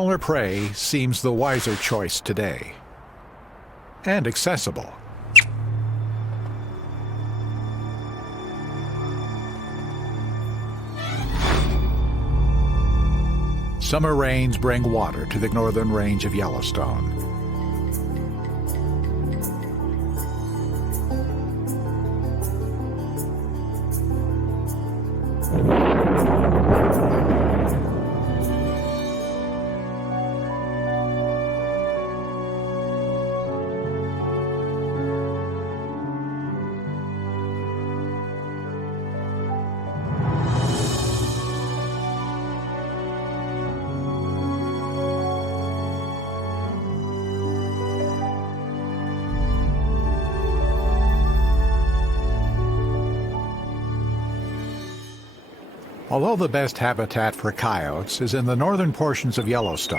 Smaller prey seems the wiser choice today. And accessible. Summer rains bring water to the northern range of Yellowstone. Although the best habitat for coyotes is in the northern portions of Yellowstone,